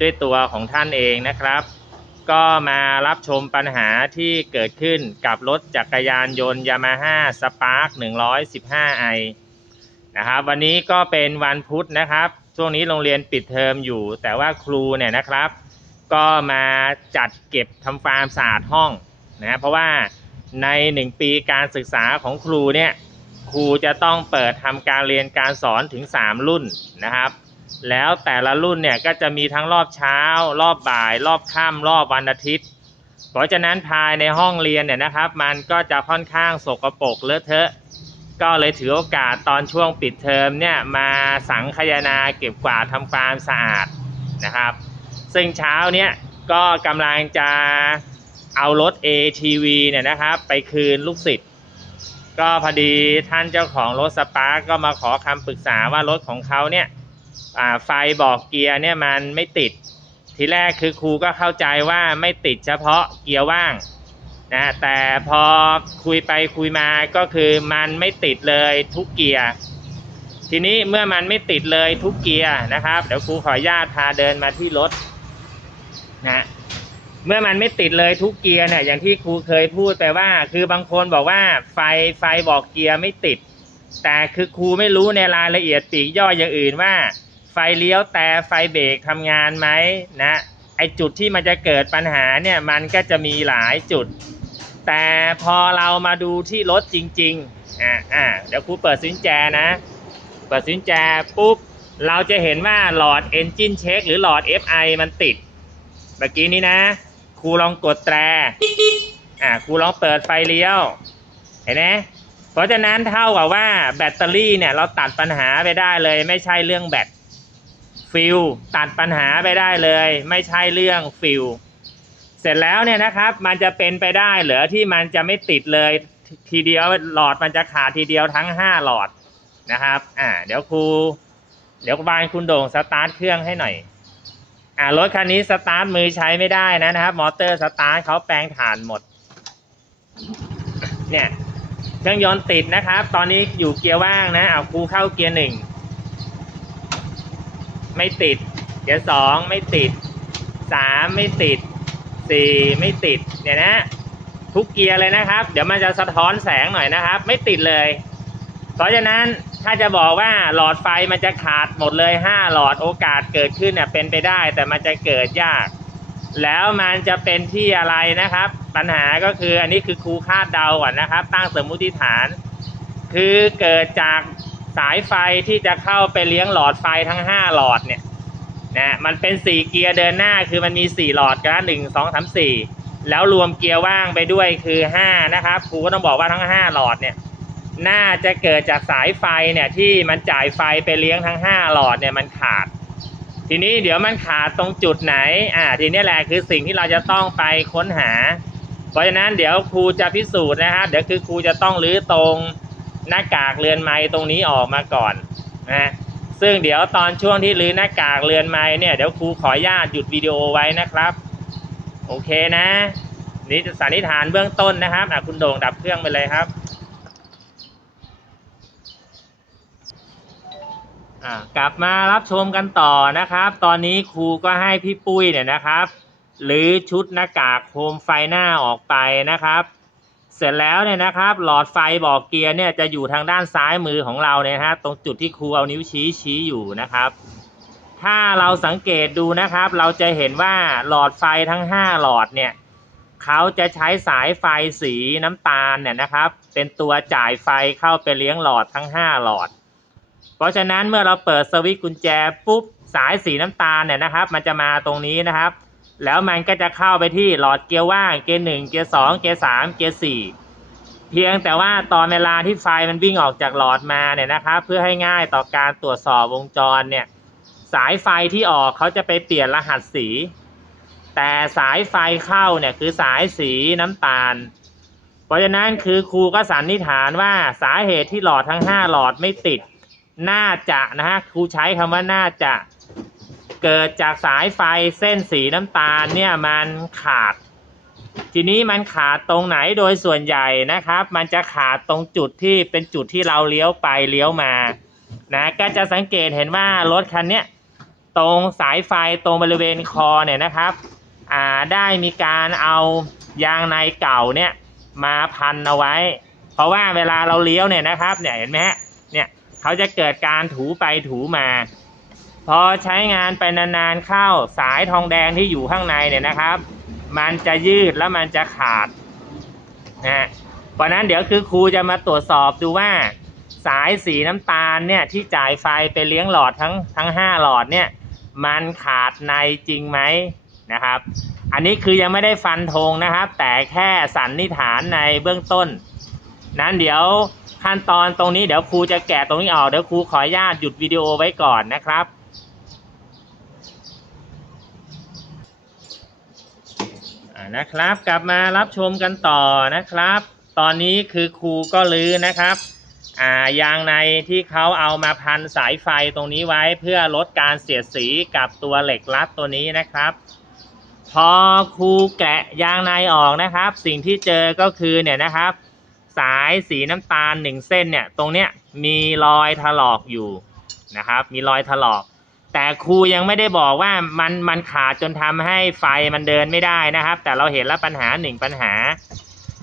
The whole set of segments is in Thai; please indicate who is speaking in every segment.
Speaker 1: ด้วยตัวของท่านเองนะครับ ก็มารับชมปัญหาที่เกิดขึ้นกับรถจักรยานยนต์ Yamaha Spark 115i นะครับวันนี้ก็เป็นวันพุธนะครับ ช่วงนี้โรงเรียนปิดเทอมอยู่ แต่ว่าครูเนี่ยนะครับ ก็มาจัดเก็บทำความสะอาดห้องนะเพราะว่าใน 1 ปีการศึกษาของครูเนี่ยครูจะต้องเปิดทำการเรียนการสอนถึง 3 รุ่นนะครับ แล้วแต่ละรุ่นเนี่ยก็จะมีทั้งรอบเช้า รอบบ่าย รอบค่ำรอบวันอาทิตย์ เพราะฉะนั้นภายในห้องเรียนเนี่ยนะครับ มันก็จะค่อนข้างสกปรกเลอะเทอะก็เลยถือโอกาสตอนช่วงปิดเทอมเนี่ยมาสังคายนาเก็บกวาดทำความสะอาดนะครับ ซึ่งเช้าเนี่ยก็กำลังจะเอารถ ATV เนี่ยนะครับ ไปคืนลูกศิษย์ก็พอดีท่านเจ้าของรถสปาร์กก็มาขอคำปรึกษาว่ารถของเขาเนี่ย ไฟบอกเกียร์เนี่ยมันไม่ติด ทีแรกคือครูก็เข้าใจว่าไม่ติดเฉพาะเกียร์ว่างนะแต่พอคุยไปคุยมาก็คือมันไม่ติดเลยทุกเกียร์ทีนี้เมื่อมันไม่ติดเลยทุกเกียร์นะครับ เดี๋ยวครูขออนุญาตพาเดินมาที่รถนะเมื่อมันไม่ติดเลยทุกเกียร์เนี่ยอย่างที่ครูเคยพูดไปว่า คือบางคนบอกว่าไฟไฟบอกเกียร์ไม่ติด แต่คือครูไม่รู้ในรายละเอียดปีกย่อยอย่างอื่นว่า ไฟเลี้ยวแต่ไฟเบรกทำงานไหมนะไอจุดที่มันจะเกิดปัญหาเนี่ยมันก็จะมีหลายจุด แต่พอเรามาดูที่รถจริงๆอ่าอ่าเดี๋ยวครูเปิดสินแจนะ เปิดสินแจปุ๊บเราจะเห็นว่าหลอด Engine Check หรือหลอด FI มันติด เมื่อกี้นี้นะ ครูลองกดแตรอ่าครูลองเปิดไฟเลี้ยว เห็นไหม เพราะฉะนั้นเท่ากับว่าแบตเตอรี่เนี่ยเราตัดปัญหาไปได้เลย ไม่ใช่เรื่องแบตฟิลตัดปัญหาไปได้เลย ไม่ใช่เรื่องฟิลเสร็จแล้วเนี่ยนะครับ มันจะเป็นไปได้เหรือที่มันจะไม่ติดเลยทีเดียวหลอดมันจะขาดทีเดียวทั้งห้าหลอดนะครับ อ่า เดี๋ยวครูเดี๋ยวบานคุณโด่งสตาร์ทเครื่องให้หน่อย อ่ารถคันนี้สตาร์ทมือใช้ไม่ได้นะนะครับ มอเตอร์สตาร์ทเขาแปลงถ่านหมด เนี่ย เครื่องยนต์ติดนะครับ ตอนนี้อยู่เกียร์ว่างนะเอาครูเข้าเกียร์หนึ่งไม่ติด เกียร์สองไม่ติดสามไม่ติดสี่ไม่ติดเนี่ยนะ ทุกเกียร์เลยนะครับ เดี๋ยวมันจะสะท้อนแสงหน่อยนะครับ ไม่ติดเลย เพราะฉะนั้นถ้าจะบอกว่าหลอดไฟมันจะขาดหมดเลย5หลอดโอกาสเกิดขึ้นเนี่ยเป็นไปได้ แต่มันจะเกิดยาก แล้วมันจะเป็นที่อะไรนะครับ ปัญหาก็คืออันนี้คือครูคาดเดาก่อนนะครับ ตั้งสมมุติฐาน คือเกิดจากสายไฟที่จะเข้าไปเลี้ยงหลอดไฟทั้ง 5 หลอดเนี่ยนะมันเป็น 4 เกียร์เดินหน้าคือมันมี 4 หลอดกันหนึ่งสองสามสี่แล้วรวมเกียร์ว่างไปด้วยคือ 5 นะครับครูก็ต้องบอกว่าทั้ง 5 หลอดเนี่ยน่าจะเกิดจากสายไฟเนี่ยที่มันจ่ายไฟไปเลี้ยงทั้ง 5 หลอดเนี่ยมันขาด ทีนี้เดี๋ยวมันขาดตรงจุดไหน อ่า ทีนี้แหละคือสิ่งที่เราจะต้องไปค้นหา เพราะฉะนั้นเดี๋ยวครูจะพิสูจน์นะครับ เดี๋ยวคือครูจะต้องรื้อตรงหน้ากากเรือนไม้ตรงนี้ออกมาก่อนนะซึ่งเดี๋ยวตอนช่วงที่รื้อหน้ากากเรือนไม้เนี่ยเดี๋ยวครูขออนุญาตหยุดวิดีโอไว้นะครับ โอเคนะ นี่สันนิษฐานเบื้องต้นนะครับอะคุณโด่งดับเครื่องไปเลยครับ อ่ากลับมารับชมกันต่อนะครับ ตอนนี้ครูก็ให้พี่ปุ้ยเนี่ยนะครับหรือชุดหน้ากากโคมไฟหน้าออกไปนะครับ เสร็จแล้วเนี่ยนะครับ หลอดไฟบอกเกียร์เนี่ยจะอยู่ทางด้านซ้ายมือของเราเนี่ยฮะตรงจุดที่ครูเอานิ้วชี้ชี้อยู่นะครับ ถ้าเราสังเกตดูนะครับ เราจะเห็นว่าหลอดไฟทั้ง 5 หลอดเนี่ยเขาจะใช้สายไฟสีน้ำตาลเนี่ยนะครับ เป็นตัวจ่ายไฟเข้าไปเลี้ยงหลอดทั้ง 5 หลอด ราะฉะนั้นเมื่อเราเปิดสวิตช์กุญแจปุ๊บสายสีน้ำตาลเนี่ยนะครับ มันจะมาตรงนี้นะครับ แล้วมันก็จะเข้าไปที่หลอดเกียร์ว่างเกียร์หนึ่งเกียร์สองเกียร์สามเกียร์สี่เพียงแต่ว่าตอนเวลาที่ไฟมันวิ่งออกจากหลอดมาเนี่ยนะครับ เพื่อให้ง่ายต่อการตรวจสอบวงจรเนี่ยสายไฟที่ออกเขาจะไปเปลี่ยนรหัสสี แต่สายไฟเข้าเนี่ยคือสายสีน้ำตาล เพราะฉะนั้นคือครูก็สันนิษฐานว่าสาเหตุที่หลอดทั้งห้าหลอดไม่ติด น่าจะนะฮะครูใช้คำว่าน่าจะเกิดจากสายไฟเส้นสีน้ำตาลเนี่ยมันขาด ทีนี้มันขาดตรงไหนโดยส่วนใหญ่นะครับ มันจะขาดตรงจุดที่เป็นจุดที่เราเลี้ยวไปเลี้ยวมานะก็จะสังเกตเห็นว่ารถคันเนี้ยตรงสายไฟตรงบริเวณคอเนี่ยนะครับอ่าได้มีการเอายางในเก่าเนี่ยมาพันเอาไว้ เพราะว่าเวลาเราเลี้ยวเนี่ยนะครับเนี่ยเห็นไหมฮะ เขาจะเกิดการถูไปถูมา พอใช้งานไปนานๆเข้าสายทองแดงที่อยู่ข้างในเนี่ยนะครับ มันจะยืดแล้วมันจะขาดนะเพราะนั้นเดี๋ยวคือครูจะมาตรวจสอบดูว่า สายสีน้ำตาลเนี่ยที่จ่ายไฟไปเลี้ยงหลอดทั้งทั้งห้าหลอดเนี่ยมันขาดในจริงไหมนะครับ อันนี้คือยังไม่ได้ฟันธงนะครับ แต่แค่สันนิษฐานในเบื้องต้น นั้นเดี๋ยว ขั้นตอนตรงนี้เดี๋ยวครูจะแกะตรงนี้ออกเดี๋ยวครูขออนุญาตหยุดวิดีโอไว้ก่อนนะครับ นะครับกลับมารับชมกันต่อนะครับ ตอนนี้คือครูก็ลื้อนะครับอ่ายางในที่เขาเอามาพันสายไฟตรงนี้ไว้เพื่อลดการเสียดสีกับตัวเหล็กรัดตัวนี้นะครับ พอครูแกะยางในออกนะครับ สิ่งที่เจอก็คือเนี่ยนะครับ สายสีน้ำตาลหนึ่งเส้นเนี่ยตรงเนี้ยมีรอยถลอกอยู่นะครับ มีรอยถลอก แต่ครูยังไม่ได้บอกว่ามันมันขาดจนทำให้ไฟมันเดินไม่ได้นะครับ แต่เราเห็นแล้วปัญหาหนึ่งปัญหา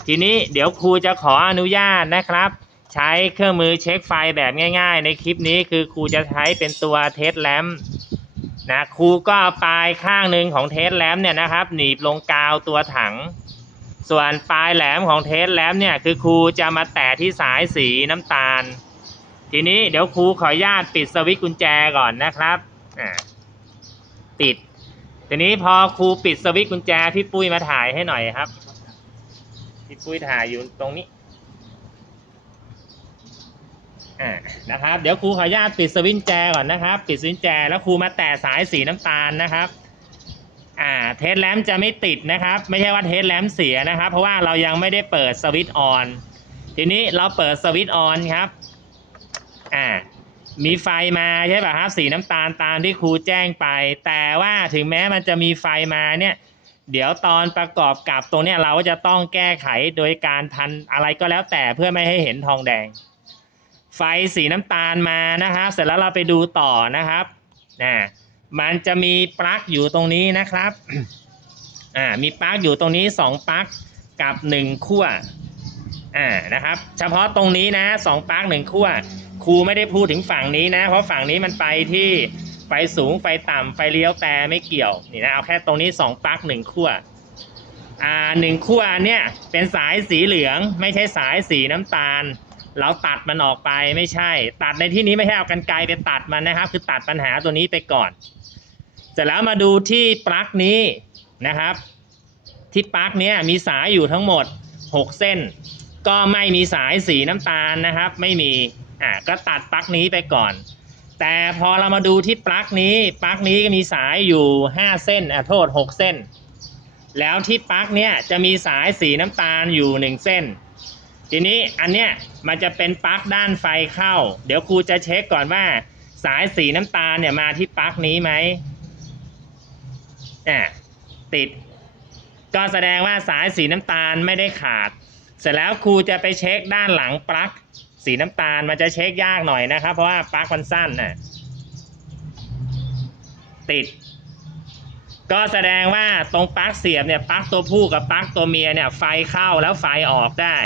Speaker 1: ทีนี้เดี๋ยวครูจะขออนุญาตนะครับ ใช้เครื่องมือเช็คไฟแบบง่าย ๆ ในคลิปนี้คือครูจะใช้เป็นตัวเทสแลมนะครูก็ปลายข้างหนึ่งของเทสแลมเนี่ยนะครับ หนีบลงกาวตัวถัง ส่วนปลายแหลมของเทสแลมเนี่ยคือครูจะมาแตะที่สายสีน้ำตาล ทีนี้เดี๋ยวครูขออนุญาตปิดสวิตช์กุญแจก่อนนะครับปิด ทีนี้พอครูปิดสวิตช์กุญแจพี่ปุ้ยมาถ่ายให้หน่อยครับพี่ปุ้ยถ่ายอยู่ตรงนี้นะครับเดี๋ยวครูขออนุญาตปิดสวิตช์กุญแจก่อนนะครับ ปิดสวิตช์กุญแจแล้วครูมาแตะสายสีน้ำตาลนะครับ อ่าเทสแลมจะไม่ติดนะครับ ไม่ใช่ว่าเทสแลมเสียนะครับ เพราะว่าเรายังไม่ได้เปิดสวิตช์ออน ทีนี้เราเปิดสวิตช์ออนครับอ่ามีไฟมาใช่ป่ะครับสีน้ำตาลตามที่ครูแจ้งไป แต่ว่าถึงแม้มันจะมีไฟมาเนี่ยเดี๋ยวตอนประกอบกับตรงนี้เราก็จะต้องแก้ไขโดยการพันอะไรก็แล้วแต่เพื่อไม่ให้เห็นทองแดง ไฟสีน้ำตาลมานะครับ เสร็จแล้วเราไปดูต่อนะครับนะ มันจะมีปลั๊กอยู่ตรงนี้นะครับอ่ามีปลั๊กอยู่ตรงนี้สองปลั๊กกับหนึ่งขั้วอ่านะครับ เฉพาะตรงนี้นะสองปลั๊กหนึ่งขั้วครูไม่ได้พูดถึงฝั่งนี้นะ เพราะฝั่งนี้มันไปที่ไฟสูงไฟต่ำไฟเลี้ยวแต่ไม่เกี่ยวนี่นะเอาแค่ตรงนี้สองปลั๊กหนึ่งขั้วอ่าหนึ่งขั้วเนี่ยเป็นสายสีเหลืองไม่ใช่สายสีน้ำตาล เราตัดมันออกไปไม่ใช่ ตัดในที่นี้ไม่ใช่เอากันไกรไปตัดมันนะครับ คือตัดปัญหาตัวนี้ไปก่อน เสร็จแล้วมาดูที่ปลั๊กนี้นะครับ ที่ปลั๊กนี้มีสายอยู่ทั้งหมด 6 เส้น ก็ไม่มีสายสีน้ำตาลนะครับ ไม่มีอ่าก็ตัดปลั๊กนี้ไปก่อน แต่พอเรามาดูที่ปลั๊กนี้ปลั๊กนี้ก็มีสายอยู่ 5 เส้นอะโทษ 6 เส้น แล้วที่ปลั๊กเนี้ยจะมีสายสีน้ำตาลอยู่ 1 เส้น ทีนี้อันเนี้ยมันจะเป็นปลั๊กด้านไฟเข้า เดี๋ยวครูจะเช็คก่อนว่า สายสีน้ำตาลเนี่ยมาที่ปลั๊กนี้ไหมอ่าติด ก็แสดงว่าสายสีน้ำตาลไม่ได้ขาด เสร็จแล้วครูจะไปเช็คด้านหลังปลั๊กสีน้ำตาลมันจะเช็คยากหน่อยนะครับ เพราะว่าปลั๊กมันสั้นน่ะติด ก็แสดงว่าตรงปลั๊กเสียบเนี่ยปลั๊กตัวผู้กับปลั๊กตัวเมียเนี่ยไฟเข้าแล้วไฟออกได้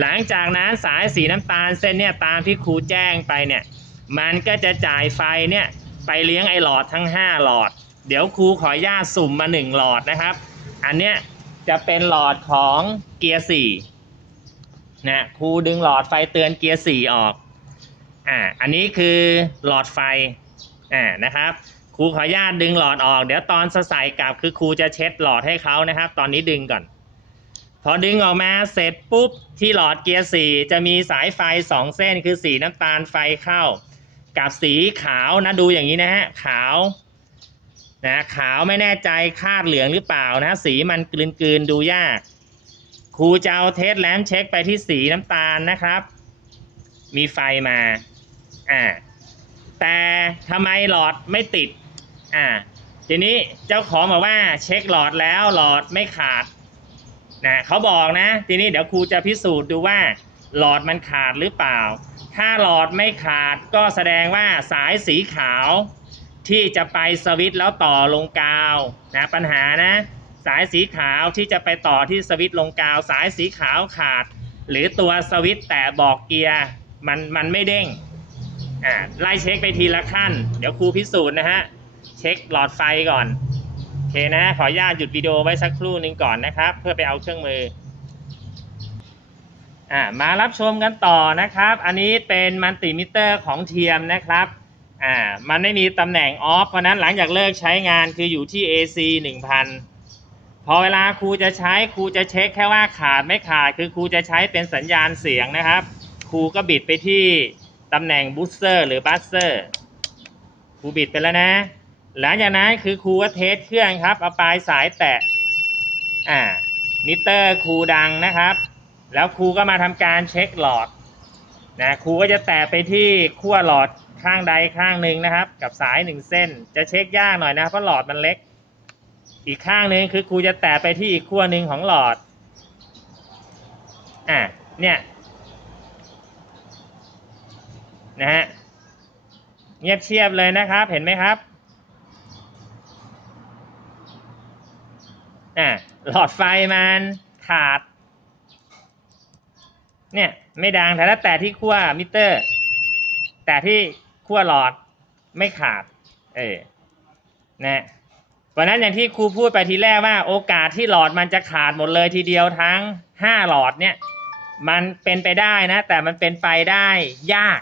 Speaker 1: หลังจากนั้นสายสีน้ำตาลเส้นเนี่ยตามที่ครูแจ้งไปเนี่ยมันก็จะจ่ายไฟเนี่ยไปเลี้ยงไอหลอดทั้ง 5 หลอด เดี๋ยวครูขออนุญาตสุ่มมา 1 หลอดนะครับ อันเนี้ยจะเป็นหลอดของเกียร์สี่นะครูดึงหลอดไฟเตือนเกียร์สี่ออกอ่าอันนี้คือหลอดไฟอ่านะครับครูขออนุญาตดึงหลอดออก เดี๋ยวตอนใส่กลับคือครูจะเช็ดหลอดให้เขานะครับ ตอนนี้ดึงก่อน พอดึงออกมาเสร็จปุ๊บที่หลอดเกียร์สี่จะมีสายไฟสองเส้นคือสีน้ำตาลไฟเข้า กับสีขาวนะดูอย่างนี้นะฮะขาวนะขาวไม่แน่ใจคาดเหลืองหรือเปล่านะสีมันกลืนๆดูยากครูจะเอาเทสแลมเช็คไปที่สีน้ำตาลนะครับ มีไฟมาอ่าแต่ทำไมหลอดไม่ติดอ่าทีนี้เจ้าของบอกว่าเช็คหลอดแล้วหลอดไม่ขาด นะเขาบอกนะ ทีนี้เดี๋ยวครูจะพิสูจน์ดูว่า หลอดมันขาดหรือเปล่า ถ้าหลอดไม่ขาดก็แสดงว่าสายสีขาวที่จะไปสวิตช์แล้วต่อลงกาวนะปัญหานะ สายสีขาวที่จะไปต่อที่สวิตช์ลงกาว สายสีขาวขาด หรือตัวสวิตช์แต่บอกเกียร์มันมันไม่เด้งอ่าไล่เช็คไปทีละขั้น เดี๋ยวครูพิสูจน์นะฮะ เช็คหลอดไฟก่อน เคนะ ขออนุญาตหยุดวิดีโอไว้สักครู่หนึ่งก่อนนะครับ เพื่อไปเอาเครื่องมืออ่ามารับชมกันต่อนะครับ อันนี้เป็นมัลติมิเตอร์ของเทียมนะครับอ่ามันไม่มีตำแหน่งออฟเพราะนั้นหลังจากเลิกใช้งานคืออยู่ที่ AC 1000 พอเวลาครูจะใช้ครูจะเช็คแค่ว่าขาดไม่ขาด คือครูจะใช้เป็นสัญญาณเสียงนะครับ ครูก็บิดไปที่ตำแหน่งบูสเตอร์หรือบัสเซอร์ครูบิดไปแล้วนะ หลังจากนั้นคือครูก็เทสเครื่องครับ เอาปลายสายแตะอ่ามิเตอร์ครูดังนะครับ แล้วครูก็มาทำการเช็คหลอดนะครูก็จะแตะไปที่ขั้วหลอดข้างใดข้างหนึ่งนะครับ กับสายหนึ่งเส้น จะเช็คยากหน่อยนะเพราะหลอดมันเล็ก อีกข้างหนึ่งคือครูจะแตะไปที่อีกขั้วหนึ่งของหลอดอะเนี่ยนะฮะเงียบเชียบเลยนะครับเห็นไหมครับ อะหลอดไฟมันขาด เนี่ย ไม่ดังแต่ถ้าแตะที่ขั้วมิเตอร์ แต่ที่ขั้วหลอดไม่ขาด เออนะวันนั้นอย่างที่ครูพูดไปทีแรกว่าโอกาสที่หลอดมันจะขาดหมดเลยทีเดียวทั้งห้าหลอดเนี่ย มันเป็นไปได้นะ แต่มันเป็นไปได้ยาก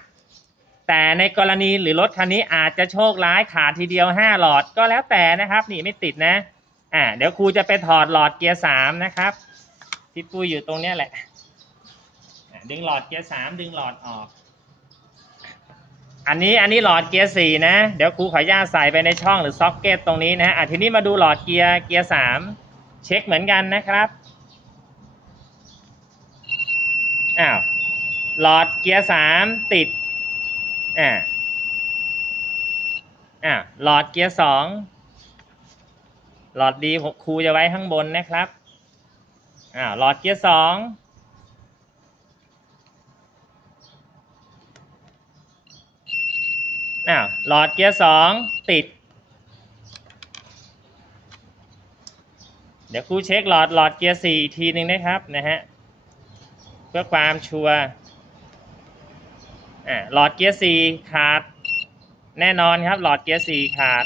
Speaker 1: แต่ในกรณีหรือรถคันนี้อาจจะโชคร้ายขาดทีเดียวห้าหลอดก็แล้วแต่นะครับ นี่ไม่ติดนะ อ่าเดี๋ยวครูจะไปถอดหลอดเกียร์สามนะครับที่ปุ้ยอยู่ตรงเนี้ยแหละอะดึงหลอดเกียร์สามดึงหลอดออก อันนี้อันนี้หลอดเกียร์สี่นะ เดี๋ยวครูขออนุญาตใส่ไปในช่องหรือซ็อกเก็ตตรงนี้นะอะทีนี้มาดูหลอดเกียร์เกียร์สามเช็คเหมือนกันนะครับอ้าวหลอดเกียร์สามติดอ่าอ่าหลอดเกียร์สอง หลอดดีผมครูจะไว้ข้างบนนะครับอ้าหลอดเกียร์สองอ้าวหลอดเกียร์สองติด เดี๋ยวครูเช็คหลอดหลอดเกียร์สี่อีกทีหนึ่งนะครับนะฮะเพื่อความชัวร์อ่าหลอดเกียร์สี่ขาด แน่นอนครับ หลอดเกียร์สี่ขาด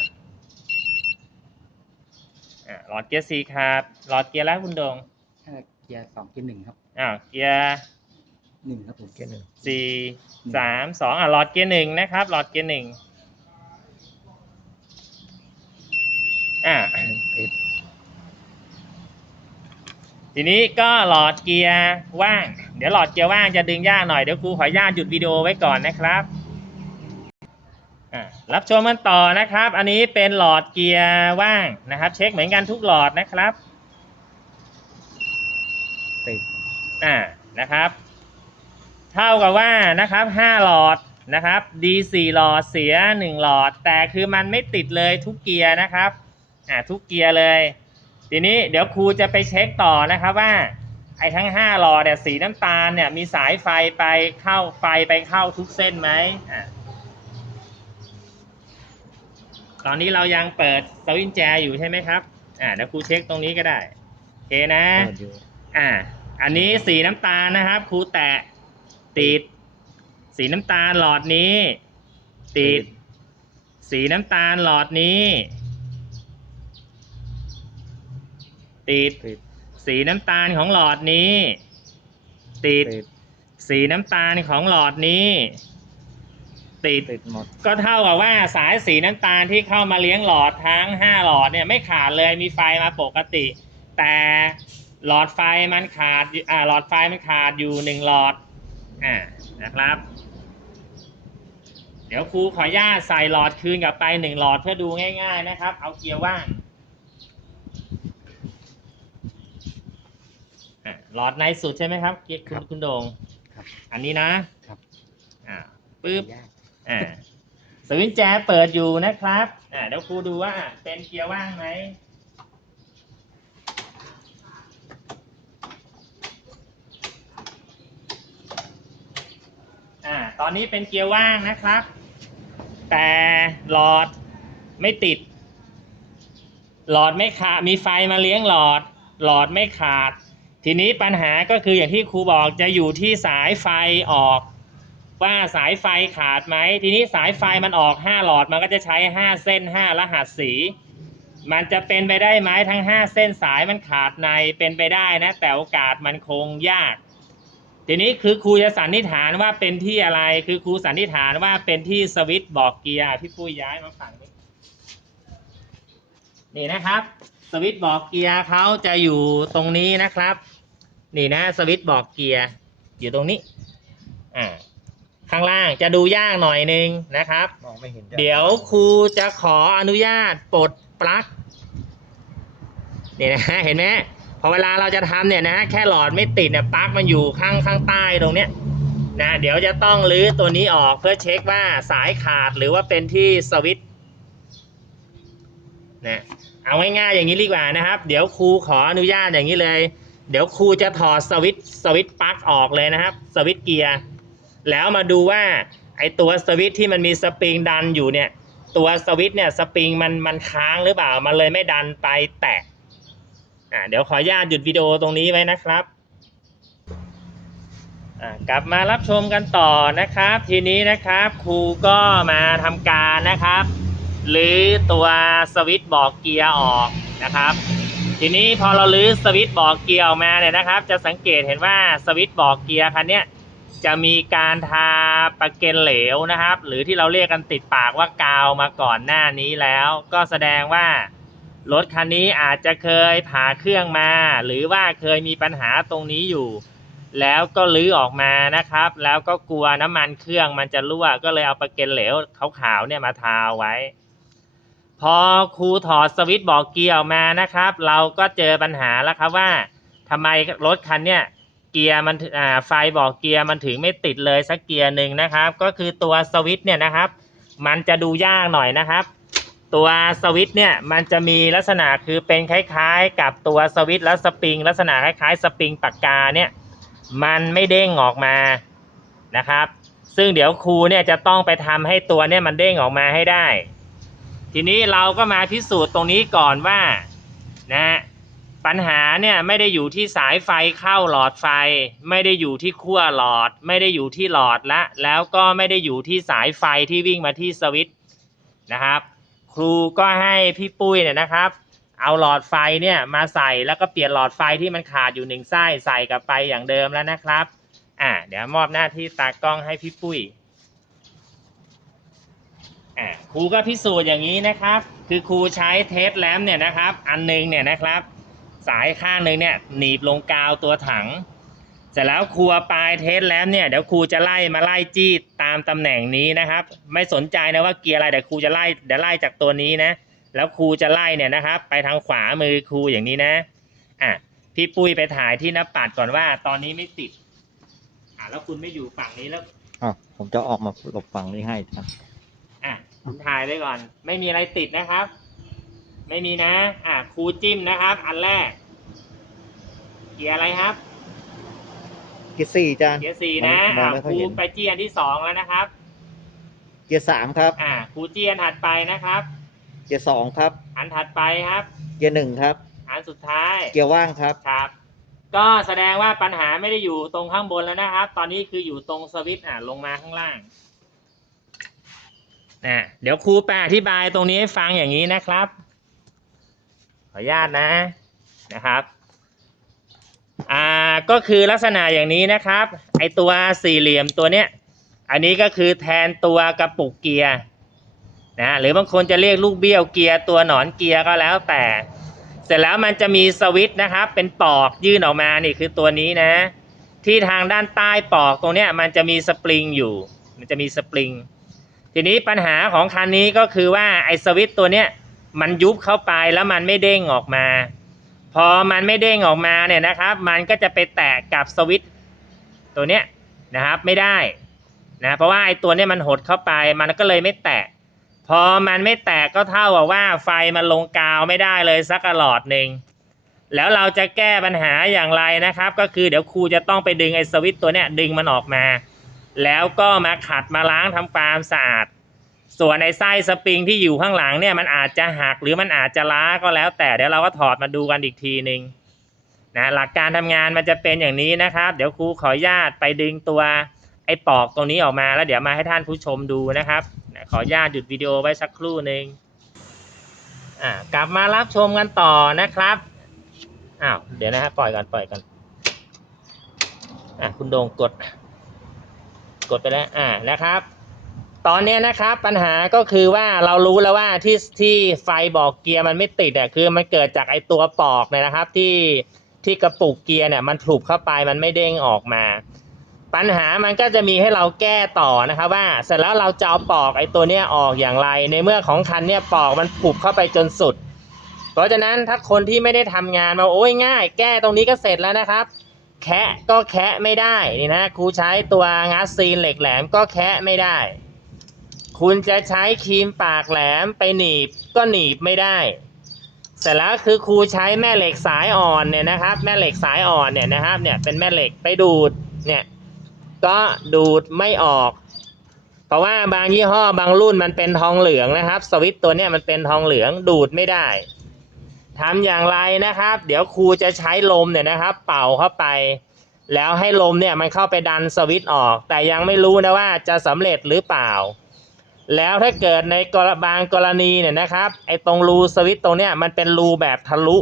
Speaker 1: อ่าหลอดเกียร์สี่ขาดหลอดเกียร์แล้วคุณโดง
Speaker 2: ถ้าเกียร์สองเกียร์หนึ่งครับ
Speaker 1: อ้าวเกียร์
Speaker 2: หนึ่งครับผม
Speaker 3: เกียร์หนึ่ง
Speaker 1: สี่สามสองอะหลอดเกียร์หนึ่งนะครับหลอดเกียร์หนึ่งอ่า
Speaker 3: หนึ่งติด
Speaker 1: ทีนี้ก็หลอดเกียร์ว่าง เดี๋ยวหลอดเกียร์ว่างจะดึงยากหน่อยเดี๋ยวครูขออนุญาตหยุดวิดีโอไว้ก่อนนะครับอะ รับชมกันต่อนะครับ อันนี้เป็นหลอดเกียร์ว่างนะครับ เช็คเหมือนกันทุกหลอดนะครับ
Speaker 3: ติด
Speaker 1: อ่านะครับ เท่ากับว่านะครับห้าหลอดนะครับ ดีสี่หลอดเสียหนึ่งหลอด แต่คือมันไม่ติดเลยทุกเกียร์นะครับอ่าทุกเกียร์เลย ทีนี้เดี๋ยวครูจะไปเช็คต่อนะครับว่าไอ้ทั้งห้าหลอดเนี่ยสีน้ำตาลเนี่ยมีสายไฟไปเข้าไฟไปเข้าทุกเส้นไหมอ่า ตอนนี้เรายังเปิดสวิตช์แจอยู่ใช่ไหมครับ อ่าเดี๋ยวครูเช็คตรงนี้ก็ได้โอเคนะ
Speaker 3: เปิดอยู่
Speaker 1: อ่า อันนี้สีน้ำตาลนะครับครูแตะติด สีน้ำตาลหลอดนี้ ติด สีน้ำตาลหลอดนี้ ติด
Speaker 3: ติด
Speaker 1: สีน้ำตาลของหลอดนี้ติด
Speaker 3: ติด
Speaker 1: สีน้ำตาลของหลอดนี้ ติด
Speaker 3: ติดหมด
Speaker 1: ก็เท่ากับว่าสายสีน้ำตาลที่เข้ามาเลี้ยงหลอดทั้งห้าหลอดเนี่ยไม่ขาดเลยมีไฟมาปกติ แต่หลอดไฟมันขาดอยู่อ่าหลอดไฟมันขาดอยู่หนึ่งหลอดอ่านะครับ เดี๋ยวครูขออนุญาตใส่หลอดคืนกลับไปหนึ่งหลอดเพื่อดูง่ายๆนะครับ เอาเกียร์ว่างอะหลอดในสุดใช่ไหมครับเกียร์คุณคุณโดง
Speaker 2: ครับ
Speaker 1: อันนี้นะครับ อ่าปึ๊บ อ่าสวิตช์แจเปิดอยู่นะครับอ่าเดี๋ยวครูดูว่าเป็นเกียร์ว่างไหมอ่าตอนนี้เป็นเกียร์ว่างนะครับ แต่หลอดไม่ติด หลอดไม่ขาดมีไฟมาเลี้ยงหลอด หลอดไม่ขาด ทีนี้ปัญหาก็คืออย่างที่ครูบอกจะอยู่ที่สายไฟออก ว่าสายไฟขาดไหม ทีนี้สายไฟมันออก 5 หลอดมันก็จะใช้ 5 เส้น 5 รหัสสี มันจะเป็นไปได้ไหมทั้ง 5 เส้นสายมันขาดในเป็นไปได้นะ แต่โอกาสมันคงยาก ทีนี้คือครูจะสันนิษฐานว่าเป็นที่อะไรคือครูสันนิษฐานว่าเป็นที่สวิตช์บอกเกียร์พี่ปุ้ยย้ายมาฝั่งนี้นี่นะครับ สวิตช์บอกเกียร์เขาจะอยู่ตรงนี้นะครับ นี่นะสวิตช์บอกเกียร์อยู่ตรงนี้อ่า ข้างล่างจะดูยากหน่อยนึงนะครับ
Speaker 2: มองไม่เห็น
Speaker 1: เดี๋ยวครูจะขออนุญาตปลดปลั๊กนี่นะฮะเห็นไหมพอเวลาเราจะทำเนี่ยนะแค่หลอดไม่ติดเนี่ยปลั๊กมันอยู่ข้างข้างใต้ตรงเนี้ยนะเดี๋ยวจะต้องรื้อตัวนี้ออกเพื่อเช็คว่าสายขาดหรือว่าเป็นที่สวิตช์นะเอาง่ายๆอย่างนี้ดีกว่านะครับ เดี๋ยวครูขออนุญาตอย่างนี้เลย เดี๋ยวครูจะถอดสวิตช์สวิตช์ปลั๊กออกเลยนะครับ สวิตช์เกียร์ แล้วมาดูว่าไอตัวสวิตที่มันมีสปริงดันอยู่เนี่ย ตัวสวิตเนี่ยสปริงมันมันค้างหรือเปล่า มันเลยไม่ดันไปแตกอ่าเดี๋ยวขออนุญาตหยุดวิดีโอตรงนี้ไว้นะครับอ่ากลับมารับชมกันต่อนะครับ ทีนี้นะครับครูก็มาทำการนะครับหรือตัวสวิตช์บอกเกียร์ออกนะครับ ทีนี้พอเราลื้อสวิตช์บอกเกียร์ออกมาเนี่ยนะครับ จะสังเกตเห็นว่าสวิตช์บอกเกียร์คันเนี้ย จะมีการทาปะเกนเหลวนะครับ หรือที่เราเรียกกันติดปากว่ากาวมาก่อนหน้านี้แล้ว ก็แสดงว่ารถคันนี้อาจจะเคยผ่าเครื่องมา หรือว่าเคยมีปัญหาตรงนี้อยู่ แล้วก็ลื้อออกมานะครับ แล้วก็กลัวน้ำมันเครื่องมันจะรั่วก็เลยเอาปะเกนเหลวขาวๆเนี่ยมาทาไว้ พอครูถอดสวิตช์บอกเกียร์ออกมานะครับ เราก็เจอปัญหาแล้วครับว่าทำไมรถคันเนี่ย เกียร์มันอ่าไฟบอกเกียร์มันถึงไม่ติดเลยสักเกียร์หนึ่งนะครับ ก็คือตัวสวิตช์เนี่ยนะครับ มันจะดูยากหน่อยนะครับ ตัวสวิตช์เนี่ยมันจะมีลักษณะคือเป็นคล้ายๆ กับตัวสวิตช์และสปริง ลักษณะคล้ายๆ สปริงปากกาเนี่ยมันไม่เด้งออกมานะครับ ซึ่งเดี๋ยวครูเนี่ยจะต้องไปทำให้ตัวเนี่ยมันเด้งออกมาให้ได้ ทีนี้เราก็มาพิสูจน์ตรงนี้ก่อนว่านะ ปัญหาเนี่ยไม่ได้อยู่ที่สายไฟเข้าหลอดไฟ ไม่ได้อยู่ที่ขั้วหลอด ไม่ได้อยู่ที่หลอดละ แล้วก็ไม่ได้อยู่ที่สายไฟที่วิ่งมาที่สวิตช์นะครับ ครูก็ให้พี่ปุ้ยเนี่ยนะครับ เอาหลอดไฟเนี่ยมาใส่แล้วก็เปลี่ยนหลอดไฟที่มันขาดอยู่หนึ่งไส้ใส่กลับไปอย่างเดิมแล้วนะครับอ่าเดี๋ยวมอบหน้าที่ตากล้องให้พี่ปุ้ยอ่าครูก็พิสูจน์อย่างนี้นะครับ คือครูใช้เทสแลมเนี่ยนะครับ อันหนึงเนี่ยนะครับ สายข้างหนึ่งเนี่ยหนีบลงกาวตัวถัง เสร็จแล้วครูเอาปลายเทสแล้วเนี่ยเดี๋ยวครูจะไล่มาไล่จี้ตามตำแหน่งนี้นะครับ ไม่สนใจนะว่าเกียร์อะไรแต่ครูจะไล่เดี๋ยวไล่จากตัวนี้นะ แล้วครูจะไล่เนี่ยนะครับ ไปทางขวามือครูอย่างนี้นะอะพี่ปุ้ยไปถ่ายที่หน้าปัดก่อนว่า ตอนนี้ไม่ติดอะแล้วคุณไม่อยู่ฝั่งนี้แล้ว
Speaker 3: อะผมจะออกมาหลบฝั่งนี้ให้ครับ
Speaker 1: อะคุณถ่ายไว้ก่อน ไม่มีอะไรติดนะครับ ไม่มีนะ อะครูจิ้มนะครับ อันแรก เกียร์อะไรครับ
Speaker 3: เกียร์สี่จาน
Speaker 1: เกียร์สี่นะ
Speaker 3: มอง
Speaker 1: อ่า
Speaker 3: ไม่
Speaker 1: ค
Speaker 3: ค่อย
Speaker 1: รู
Speaker 3: เห็น
Speaker 1: ไปเจียนที่สองแล้วนะครับ
Speaker 3: เกียร์สามครับ
Speaker 1: อ่าครูเจียนถัดไปนะครับ
Speaker 3: เกียร์สองครับ
Speaker 1: อันถัดไปครับ
Speaker 3: เกียร์หนึ่งครับ
Speaker 1: อันสุดท้าย
Speaker 3: เกียร์ว่างครับ
Speaker 1: ครับ ก็แสดงว่าปัญหาไม่ได้อยู่ตรงข้างบนแล้วนะครับ ตอนนี้คืออยู่ตรงสวิตช์อ่าลงมาข้างล่างนะเดี๋ยวครูแปลอธิบายตรงนี้ให้ฟังอย่างนี้นะครับข ออนุญาตนะนะครับอ่าก็คือลักษณะอย่างนี้นะครับ ไอตัวสี่เหลี่ยมตัวเนี้ยอันนี้ก็คือแทนตัวกระปุกเกียร์นะหรือบางคนจะเรียกลูกเบี้ยวเกียร์ตัวหนอนเกียร์ก็แล้วแต่ เสร็จแล้วมันจะมีสวิตช์นะครับ เป็นปอกยื่นออกมานี่คือตัวนี้นะ ที่ทางด้านใต้ปอกตรงเนี้ยมันจะมีสปริงอยู่ มันจะมีสปริงทีนี้ปัญหาของคันนี้ก็คือว่าไอสวิตช์ตัวเนี้ย มันยุบเข้าไปแล้วมันไม่เด้งออกมา พอมันไม่เด้งออกมาเนี่ยนะครับ มันก็จะไปแตะกับสวิตตัวเนี้ยนะครับไม่ได้นะเพราะว่าไอ้ตัวเนี้ยมันหดเข้าไปมันก็เลยไม่แตะ พอมันไม่แตกก็เท่ากับว่าไฟมันลงกาวไม่ได้เลยสักหลอดหนึ่งแล้วเราจะแก้ปัญหาอย่างไรนะครับ ก็คือเดี๋ยวครูจะต้องไปดึงไอ้สวิตตัวเนี้ยดึงมันออกมา แล้วก็มาขัดมาล้างทำความสะอาด ส่วนไอ้ไส้สปริงที่อยู่ข้างหลังเนี่ยมันอาจจะหักหรือมันอาจจะล้าก็แล้ว แต่เดี๋ยวเราก็ถอดมาดูกันอีกทีหนึ่งนะหลักการทำงานมันจะเป็นอย่างนี้นะครับ เดี๋ยวครูขออนุญาตไปดึงตัวไอ้ปอกตรงนี้ออกมาแล้วเดี๋ยวมาให้ท่านผู้ชมดูนะครับนะขออนุญาตหยุดวิดีโอไว้สักครู่หนึ่งอ่ากลับมารับชมกันต่อนะครับอ้าวเดี๋ยวนะฮะปล่อยก่อนปล่อยก่อนอะคุณโดงกด กดไปแล้วอ่านะครับ ตอนนี้นะครับปัญหาก็คือว่าเรารู้แล้วว่าที่ที่ไฟบอกเกียร์มันไม่ติดอะคือมันเกิดจากไอตัวปอกเนี่ยนะครับ ที่ที่กระปุกเกียร์เนี่ยมันถูกเข้าไปมันไม่เด้งออกมา ปัญหามันก็จะมีให้เราแก้ต่อนะครับ ว่าเสร็จแล้วเราจะเอาปอกไอตัวเนี้ยออกอย่างไร ในเมื่อของคันเนี่ยปอกมันผูกเข้าไปจนสุด เพราะฉะนั้นถ้าคนที่ไม่ได้ทำงานมาโอ้ยง่าย แก้ตรงนี้ก็เสร็จแล้วนะครับแคะก็แคะไม่ได้นี่นะครูใช้ตัวงัดซีนเหล็กแหลมก็แคะไม่ได้ คุณจะใช้ครีมปากแหลมไปหนีบก็หนีบไม่ได้ เสร็จแล้วคือครูใช้แม่เหล็กสายอ่อนเนี่ยนะครับ แม่เหล็กสายอ่อนเนี่ยนะครับเนี่ยเป็นแม่เหล็กไปดูดเนี่ยก็ดูดไม่ออก เพราะว่าบางยี่ห้อบางรุ่นมันเป็นทองเหลืองนะครับ สวิตตัวเนี้ยมันเป็นทองเหลืองดูดไม่ได้ทำอย่างไรนะครับ เดี๋ยวครูจะใช้ลมเนี่ยนะครับ เป่าเข้าไป แล้วให้ลมเนี่ยมันเข้าไปดันสวิตออก แต่ยังไม่รู้นะว่าจะสำเร็จหรือเปล่า แล้วถ้าเกิดในกรบางกรณีเนี่ยนะครับไอ้ตรงรูสวิตตรงเนี้ยมันเป็นรูแบบทะลุ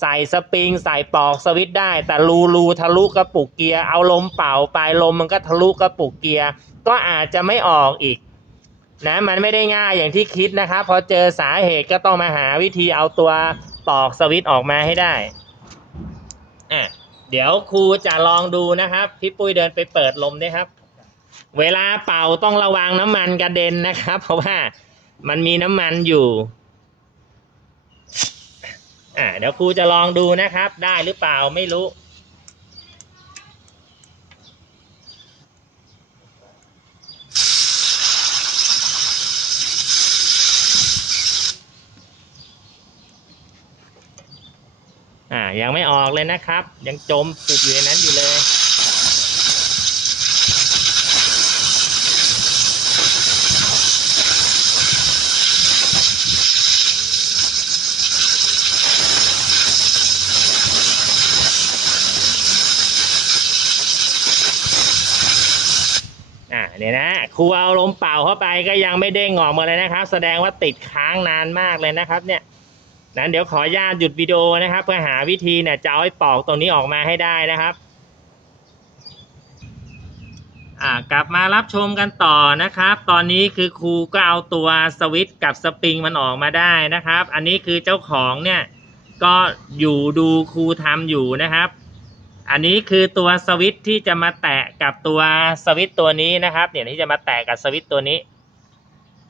Speaker 1: ใส่สปริง ใส่ปลอกสวิตได้ แต่รูรูทะลุกระปุกเกียร์เอาลมเป่าไปลมมันก็ทะลุกระปุกเกียร์ก็อาจจะไม่ออกอีกนะมันไม่ได้ง่ายอย่างที่คิดนะครับพอเจอสาเหตุก็ต้องมาหาวิธีเอาตัวปลอกสวิตออกมาให้ได้อะเดี๋ยวครูจะลองดูนะครับ พี่ปุ้ยเดินไปเปิดลมด้วยครับ เวลาเป่าต้องระวังน้ำมันกระเด็นนะครับ เพราะว่ามันมีน้ำมันอยู่ อ่าเดี๋ยวครูจะลองดูนะครับ ได้หรือเปล่าไม่รู้ อ่ายังไม่ออกเลยนะครับ ยังจมติดอยู่ในนั้นอยู่เลย เนี่ยนะครูเอาลมเป่าเข้าไปก็ยังไม่เด้งออกมาเลยนะครับ แสดงว่าติดค้างนานมากเลยนะครับ เนี่ยนั้นเดี๋ยวขอญาตหยุดวิดีโอนะครับ เพื่อหาวิธีเนี่ยจะเอาไอ้ปอกตรงนี้ออกมาให้ได้นะครับอ่ากลับมารับชมกันต่อนะครับ ตอนนี้คือครูก็เอาตัวสวิตช์กับสปริงมันออกมาได้นะครับ อันนี้คือเจ้าของเนี่ยก็อยู่ดูครูทำอยู่นะครับ อันนี้คือตัวสวิตช์ที่จะมาแตะ กับตัวสวิตตัวนี้นะครับเนี่ยที่จะมาแตะกับสวิตตัวนี้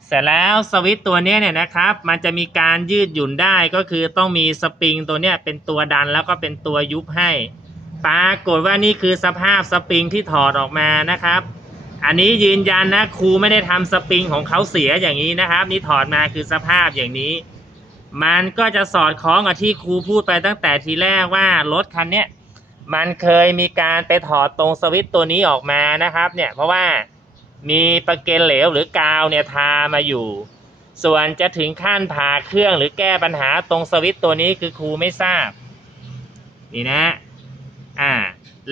Speaker 1: เสร็จแล้วสวิตตัวนี้เนี่ยนะครับมันจะมีการยืดหยุ่นได้ก็คือต้องมีสปริงตัวเนี้ยเป็นตัวดันแล้วก็เป็นตัวยุบให้ปรากฏว่านี่คือสภาพสปริงที่ถอดออกมานะครับ อันนี้ยืนยันนะครูไม่ได้ทำสปริงของเขาเสียอย่างนี้นะครับ นี่ถอดมาคือสภาพอย่างนี้ มันก็จะสอดคล้องกับที่ครูพูดไปตั้งแต่ทีแรกว่ารถคันเนี้ย มันเคยมีการไปถอดตรงสวิตตัวนี้ออกมานะครับเนี่ยเพราะว่ามีประเกนเหลวหรือกาวเนี่ยทามาอยู่ ส่วนจะถึงขั้นผ่าเครื่องหรือแก้ปัญหาตรงสวิตตัวนี้คือครูไม่ทราบ นี่นะอ่า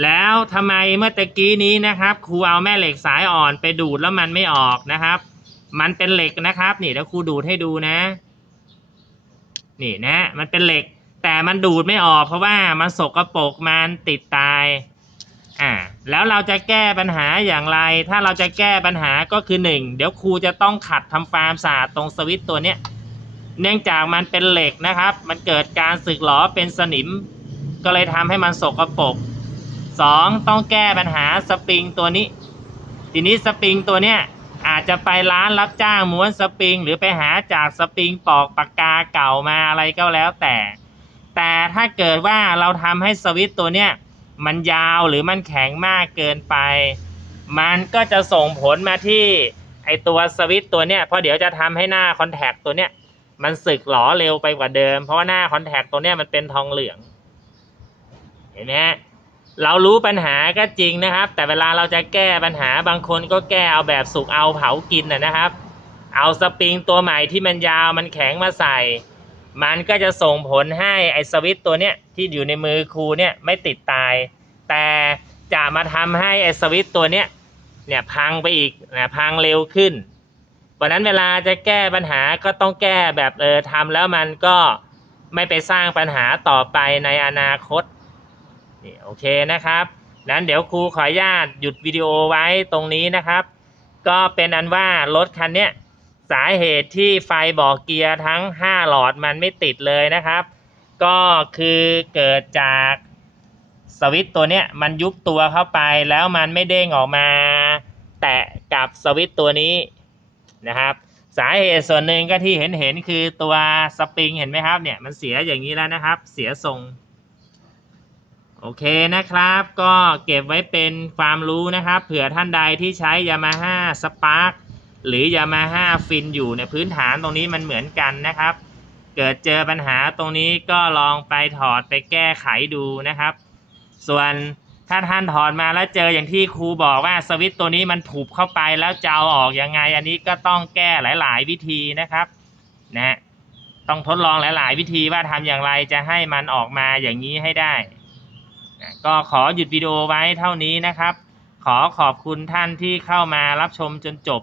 Speaker 1: แล้วทำไมเมื่อตะกี้นี้นะครับ ครูเอาแม่เหล็กสายอ่อนไปดูดแล้วมันไม่ออกนะครับ มันเป็นเหล็กนะครับ นี่เดี๋ยวครูดูดให้ดูนะ นี่นะ มันเป็นเหล็ก แต่มันดูดไม่ออกเพราะว่ามันสกรปรกมันติดตายอ่าแล้วเราจะแก้ปัญหาอย่างไร ถ้าเราจะแก้ปัญหาก็คือหนึ่งเดี๋ยวครูจะต้องขัดทำความสะอาดตรงสวิตตัวเนี้ยเนื่องจากมันเป็นเหล็กนะครับ มันเกิดการสึกหรอเป็นสนิม ก็เลยทำให้มันสกรปรกสองต้องแก้ปัญหาสปริงตัวนี้ ทีนี้สปริงตัวเนี้ยอาจจะไปร้านรับจ้างม้วนสปริง หรือไปหาจากสปริงปอกปากกาเก่ามาอะไรก็แล้วแต่ แต่ถ้าเกิดว่าเราทำให้สวิตตัวเนี้ยมันยาวหรือมันแข็งมากเกินไป มันก็จะส่งผลมาที่ไอตัวสวิตตัวเนี้ยเพราะเดี๋ยวจะทำให้หน้าคอนแทคตัวเนี้ยมันสึกหลอเร็วไปกว่าเดิม เพราะว่าหน้าคอนแทคตัวเนี้ยมันเป็นทองเหลือง เห็นไหมฮะเรารู้ปัญหาก็จริงนะครับ แต่เวลาเราจะแก้ปัญหาบางคนก็แก้เอาแบบสุกเอาเผากินนะครับ เอาสปริงตัวใหม่ที่มันยาวมันแข็งมาใส่ มันก็จะส่งผลให้ไอ้สวิตตัวเนี้ยที่อยู่ในมือครูเนี่ยไม่ติดตาย แต่จะมาทำให้ไอ้สวิตตัวเนี้ยเนี่ยพังไปอีกนะพังเร็วขึ้นเพราะนั้นเวลาจะแก้ปัญหาก็ต้องแก้แบบเออทำแล้วมันก็ไม่ไปสร้างปัญหาต่อไปในอนาคตนี่โอเคนะครับนั้นเดี๋ยวครูขออนุญาตหยุดวิดีโอไว้ตรงนี้นะครับ ก็เป็นอันว่ารถคันเนี้ย สาเหตุที่ไฟบอกเกียร์ทั้ง 5 หลอดมันไม่ติดเลยนะครับ ก็คือเกิดจากสวิตตัวเนี้ยมันยุบตัวเข้าไปแล้วมันไม่เด้งออกมา แตะกับสวิตตัวนี้นะครับ สาเหตุส่วนหนึ่งก็ที่เห็นเห็นคือตัวสปริงเห็นไหมครับเนี่ยมันเสียอย่างนี้แล้วนะครับ เสียทรงโอเคนะครับก็เก็บไว้เป็นความรู้นะครับ เผื่อท่านใดที่ใช้ Yamaha Spark หรือ Yamaha Fin อยู่ในยพื้นฐานตรงนี้มันเหมือนกันนะครับ เกิดเจอปัญหาตรงนี้ก็ลองไปถอดไปแก้ไขดูนะครับ ส่วนถ้าท่านถอดมาแล้วเจออย่างที่ครูบอกว่าสวิตตัวนี้มันถูกเข้าไปแล้วจะเอาออกยังไง อันนี้ก็ต้องแก้หลาย ๆ วิธีนะครับนะฮะต้องทดลองหลาย ๆ วิธีว่าทำอย่างไรจะให้มันออกมาอย่างนี้ให้ได้นะก็ขอหยุดวิดีโอไว้เท่านี้นะครับ ขอขอบคุณท่านที่เข้ามารับชมจนจบ